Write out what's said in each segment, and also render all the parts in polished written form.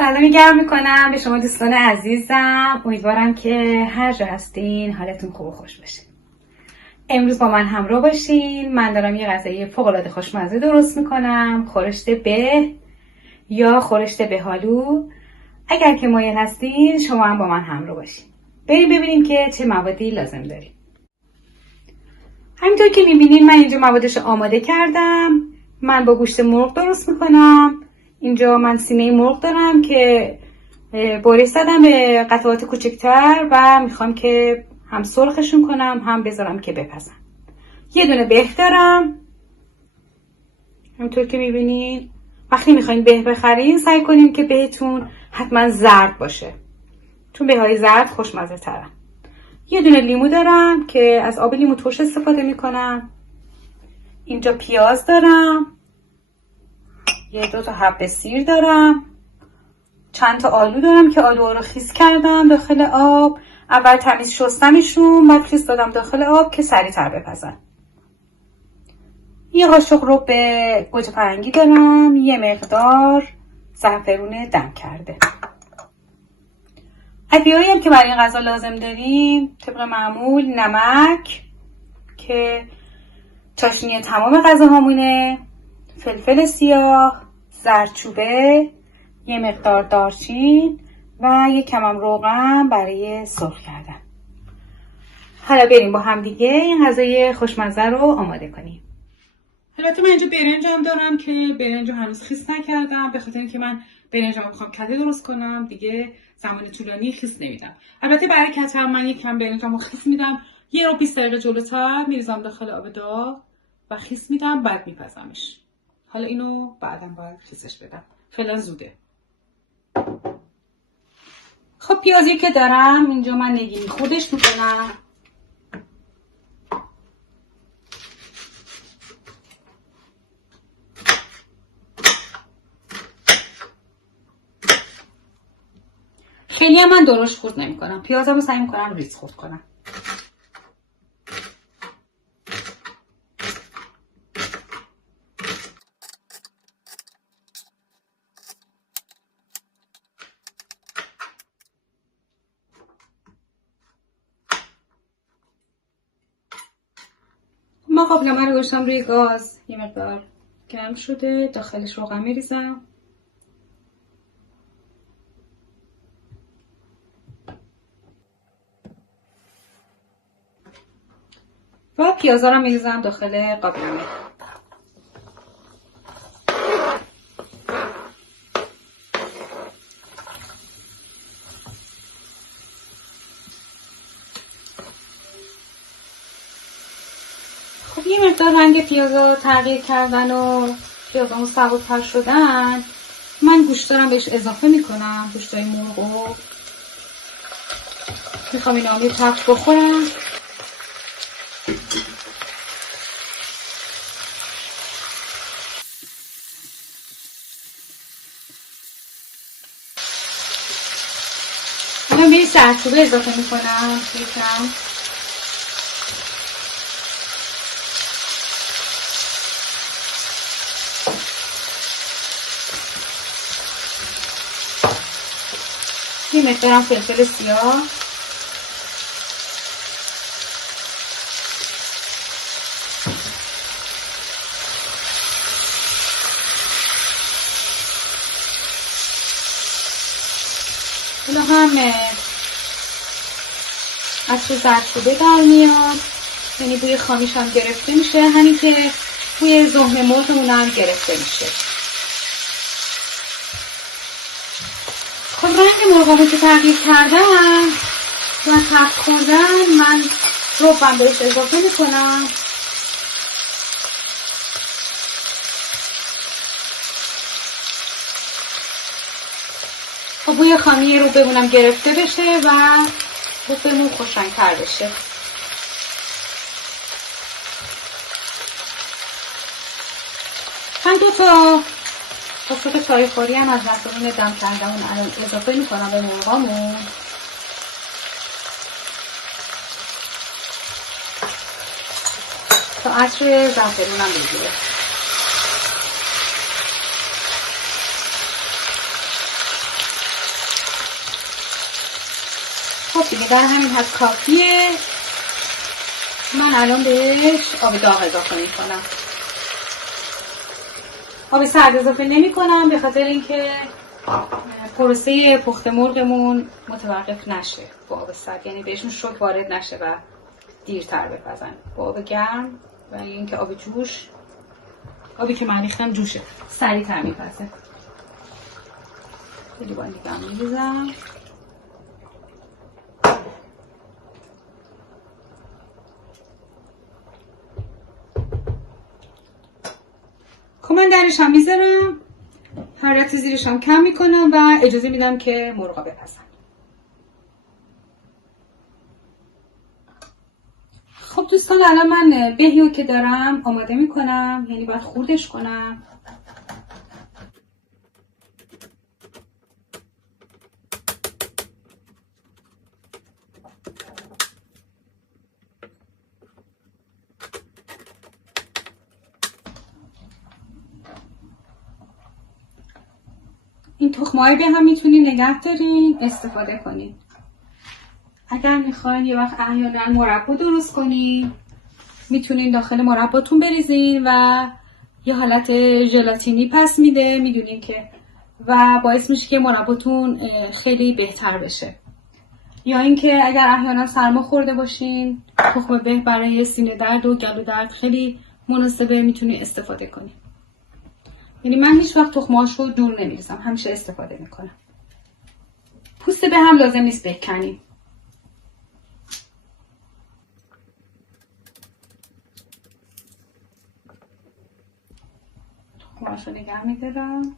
سلامی گرم میکنم به شما دوستان عزیزم. امیدوارم که هر جا هستین حالتون خوب و خوش باشه. امروز با من همراه باشین. من دارم یه غذای فوق‌العاده خوشمزه درست میکنم، خورشت به یا خورشت بهالو. اگر که مایل هستین شما هم با من همراه باشین. بریم ببینیم که چه موادی لازم داریم. همینطور که میبینین من اینجا موادش رو آماده کردم. من با گوشت مرغ درست میکنم. اینجا من سینه مرغ دارم که بریش زدم به قطعات کوچکتر و میخوام که هم سرخشون کنم هم بذارم که بپزن. یه دونه به دارم. همونطور که میبینین وقتی میخواین به بخرین سعی کنین که بهتون حتما زرد باشه، چون بههای زرد خوشمزه ترن. یه دونه لیمو دارم که از آب لیمو ترش استفاده میکنم. اینجا پیاز دارم. یه 2 تا حب سیر دارم. چند تا آلو دارم که آلوها رو خیس کردم داخل آب. اول تمیز شستمشون، بعد خیس دادم داخل آب که سریع‌تر بپزن. یه قاشق رو به گوجه فرنگی دارم. یه مقدار زعفرون دم کرده. ادویه‌ای هم که برای این غذا لازم داریم طبق معمول نمک که چاشنی تمام غذاهامونه، فلفل سیاه، زردچوبه، یه مقدار دارچین و یه کمم روغن برای سرخ کردن. حالا بریم با هم دیگه این غذای خوشمزه رو آماده کنیم. البته من اینجا برنجم دارم که برنجو هنوز خیس نکردم، به خاطر اینکه من برنجم میخوام کته درست کنم، دیگه زمان طولانی خیس نمیدم. البته برای کته من یک کم برنجمو خیس میدم، 1 رو 20 دقیقه جلوتر میریزم داخل آب داغ و خیس میدم، بعد میپزمش. حالا اینو بعدم باید خیسش بدم، فعلا زوده. خب پیازی که دارم اینجا من نگینی خودش میکنم. خیلی هم من درشت خورد نمی کنم. پیازم رو سعی میکنم ریز خورد کنم. ما قابلمه رو گذاشتم روی گاز، یه مقدار گرم شده، داخلش روغن میریزم. و پیازا رو میریزم داخل قابلمه. خب یه مقدار رنگ پیازا تغییر کردن و پیازامو سبک‌تر شدن، من گوشت دارم بهش اضافه میکنم. گوشتای مرغو میخوام اینا رو تفت بخورم. من به زردچوبه اضافه میکنم یکم. یه مقدارم فلفل سیاه. حالا هم عطر زردچوبه در میاد، یعنی بوی خامیش هم گرفته میشه، همین که بوی ذهن مرغمون هم گرفته میشه. خب رنگ مرغامو که تغییر کردم و تفت خوردن، من ربم بهش اضافه میکنم. خب بوی خامی رو بمونم گرفته بشه و بمون خوشرنگ‌تر بشه. من 2 تا قاشق چای‌خوری هم از زعفرون دم کرده‌مون الان اضافه میکنم به مرغامون. تا عطر زعفرونم بگیره. خب دیگه در همین حد کافیه. من الان بهش آب داغ اضافه میکنم. آب سرد اضافه نمی کنم به خاطر اینکه پروسه پخت مرغمون متوقف نشه با آب سرد، یعنی بهشون شوک وارد نشه و دیرتر بپزن. با آب گرم و اینکه آب جوش، آبی که من ریختم جوشه، سریع‌تر میپزه. خیلی با این دیگه هم میریزم. خب من درش هم میذارم، حرارت زیرش هم کم میکنم و اجازه میدم که مرغا بپزن. خب دوستان الان من بهیو که دارم آماده میکنم، یعنی باید خوردش کنم. این تخم‌های به هم میتونین نگه دارین استفاده کنین. اگر میخواین یه وقت احیانا مربا درست کنین، میتونین داخل مرباتون بریزین و یه حالت ژلاتینی پس میده، میدونین که، و باعث میشه که مرباتون خیلی بهتر بشه. یا اینکه اگر احیانا سرما خورده باشین، تخم به برای سینه درد و گلو درد خیلی مناسبه، میتونین استفاده کنین. یعنی من هیچ وقت تخم‌هاشو دور نمیریزم، همیشه استفاده میکنم. پوست به هم لازم نیست بکنیم. تخم‌هاشو نگه میدارم،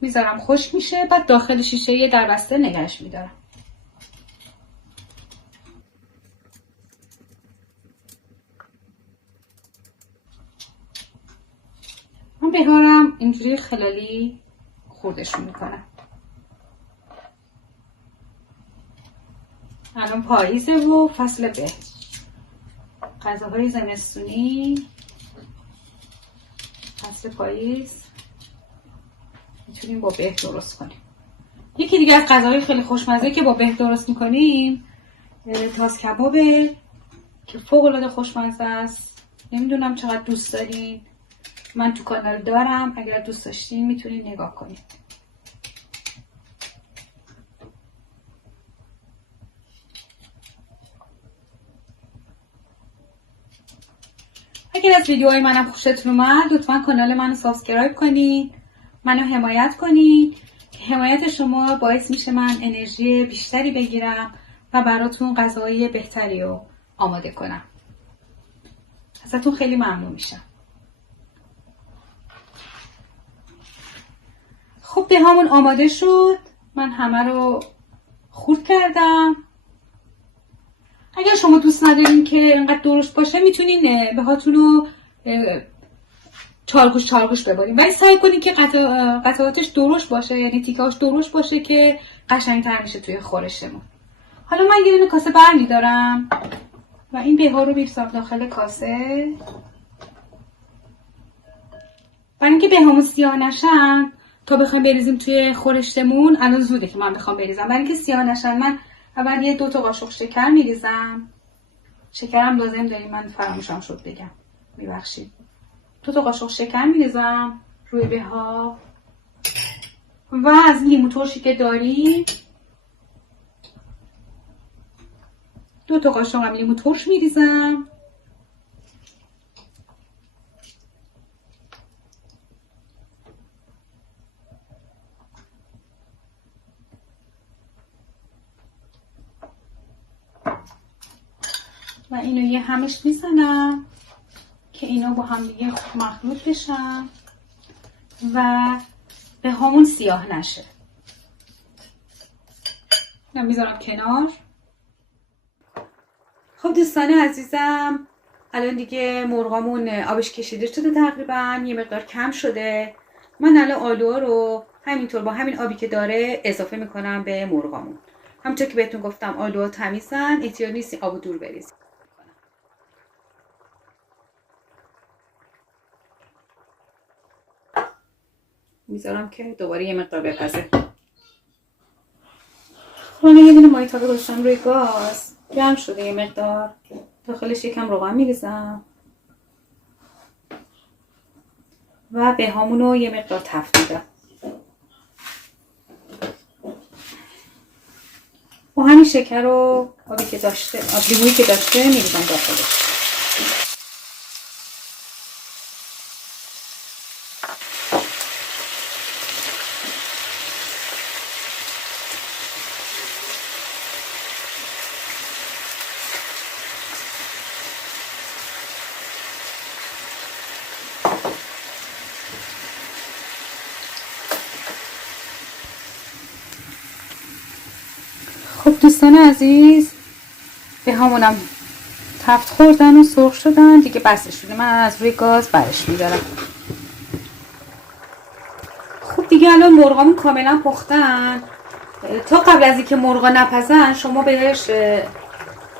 میذارم خشک میشه، بعد داخل شیشه در بسته نگهش میدارم. من بهارم اینجوری خلالی خوردشون میکنم. الان پاییزه و فصل به، غذاهای زمستونی فصل پاییز میتونیم با به درست کنیم. یکی دیگه از غذاهای خیلی خوشمزه که با به درست میکنیم تاس کبابه که فوق العاده خوشمزه است. نمیدونم چقدر دوست دارین، من تو کانال دارم، اگر دوست داشتین میتونین نگاه کنید. اگر از ویدیوهای منم خوشتون اومد لطفا کانال منو سابسکرایب کنید، منو حمایت کنید که حمایت شما باعث میشه من انرژی بیشتری بگیرم و براتون غذاهای بهتری رو آماده کنم. ازتون خیلی ممنون میشم. خب به همون آماده شد، من همه رو خورد کردم. اگر شما دوست ندارین که اینقدر درشت باشه میتونین به هاتون رو چارگوش ببرین، ولی سعی کنین که قطعاتش درشت باشه، یعنی تیکه‌هاش درشت باشه که قشنگ‌تر میشه توی خورشمون. حالا من یه دونه کاسه برمی دارم و این بهار رو می‌ریزم داخل کاسه. برای اینکه بهامون سیاه نشن تا بخوایم بریزیم توی خورشتمون، الان زوده که من بخوام بریزم. برای اینکه سیاه نشن من اول یه 2 تا قاشق شکر میریزم. شکرم لازم داریم، من فراموشم شد بگم، میبخشید. 2 تا قاشق شکر میریزم روی بهار و از لیمو ترشی که داریم 2 تا قاشق هم لیمو ترش میریزم. و اینو یه همش میزنم که اینا با هم دیگه خوب مخلوط بشن و به همون سیاه نشه. اینو میذارم کنار. خب دوستان عزیزم، الان دیگه مرغامون آبش کشیده شده، تقریبا یه مقدار کم شده. من الان آلو رو همینطور با همین آبی که داره اضافه میکنم به مرغامون. همونطور که بهتون گفتم آلوها تمیزن، احتیاج نیست آبو دور بریزید. میذارم که دوباره یه مقدار بپزه. خب من یه دونه مایتابه گذاشتم روی گاز، گرم شده یه مقدار. داخلش یکم روغن میریزم و به همونو یه مقدار تفت میدم. با همین شکر و آبی که داشته، آب لیمویی که داشته میریزم داخلش. خب دوستان عزیز، به همونم تفت خوردن و سرخ شدن دیگه، بسش شده. من از روی گاز برش میدارم. خب دیگه الان مرغامون کاملا پختن. تا قبل از اینکه مرغا نپزن شما بهش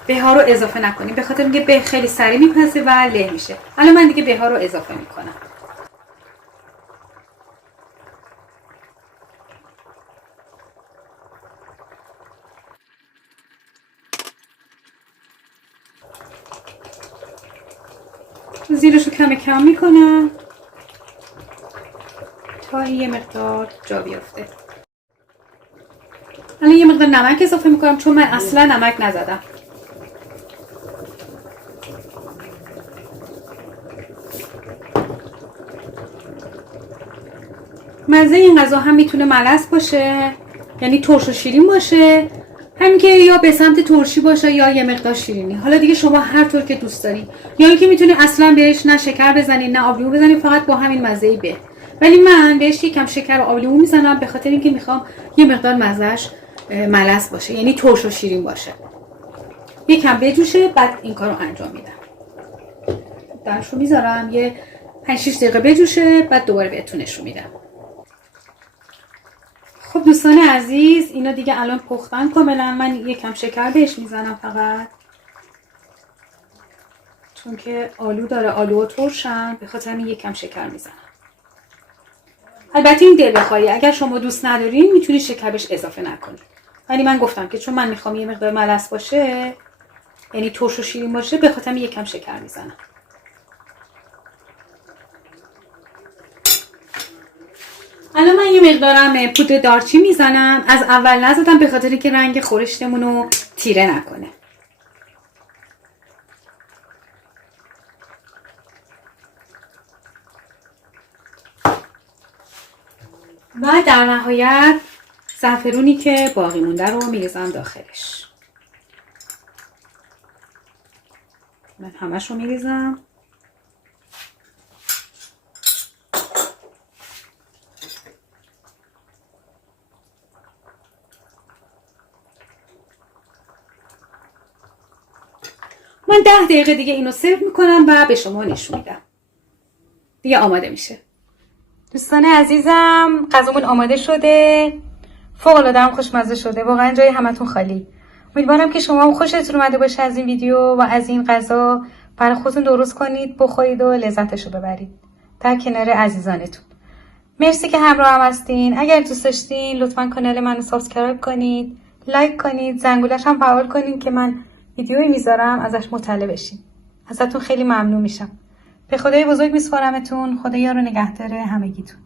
بها رو اضافه نکنید، به خاطر اینکه به خیلی سریع میپزه و له میشه. الان من دیگه بها رو اضافه میکنم. زیرشو کم کم میکنم تا یه مقدار جا بیافته. الان یه مقدار نمک اضافه میکنم چون من اصلا نمک نزدم. مزه این غذا هم میتونه ملس باشه، یعنی ترش و شیرین باشه، همین که یا به سمت ترشی باشه یا یه مقدار شیرینی. حالا دیگه شما هر طور که دوست داری، یا اینکه میتونی اصلا بهش نه شکر بزنی نه آب لیمو بزنی، فقط با همین مزه به. ولی من بهش یکم شکر و آب لیمو میزنم به خاطر اینکه میخوام یه مقدار مزهش ملس باشه، یعنی ترش و شیرین باشه. یکم بجوشه بعد این کارو انجام میدم. درشو میذارم یه 5-6 دقیقه بجوشه، بعد دوباره بهتون نشون میدم. خب دوستان عزیز، اینا دیگه الان پختن کاملا. من یکم شکر بهش میزنم فقط، چون که آلو داره، آلو و ترشم، به خاطر همین یکم شکر میزنم. البته این دل بخوایی، اگر شما دوست ندارین میتونی شکر بهش اضافه نکنید، ولی من گفتم که چون من میخوام یه مقدار ملس باشه، یعنی ترش و شیرین باشه، به خاطر همین یکم شکر میزنم. الان من یه مقدارم پودر دارچین میزنم. از اول نزدم به خاطر اینکه رنگ خورشتمونو تیره نکنه. و در نهایت زعفرونی که باقی مونده رو میریزم داخلش. من همش رو میریزم. من 10 دقیقه دیگه اینو سرو میکنم و به شما نشون میدم. دیگه آماده میشه. دوستان عزیزم، غذامون آماده شده. فوق العاده هم خوشمزه شده. واقعا جای همتون خالی. امیدوارم که شما هم خوشتون اومده باشه از این ویدیو و از این غذا. برای خودتون درست کنید، بخورید و لذتشو ببرید در کنار عزیزانتون. مرسی که همراه هم هستین. اگر دوست داشتین لطفا کانال منو سابسکرایب کنید، لایک کنید، زنگولش هم فعال کنید که من ویدیویی میذارم ازش مطلع بشین. ازتون خیلی ممنون میشم. به خدای بزرگ میسپارمتون. خدا یار و نگهدار همگیتون.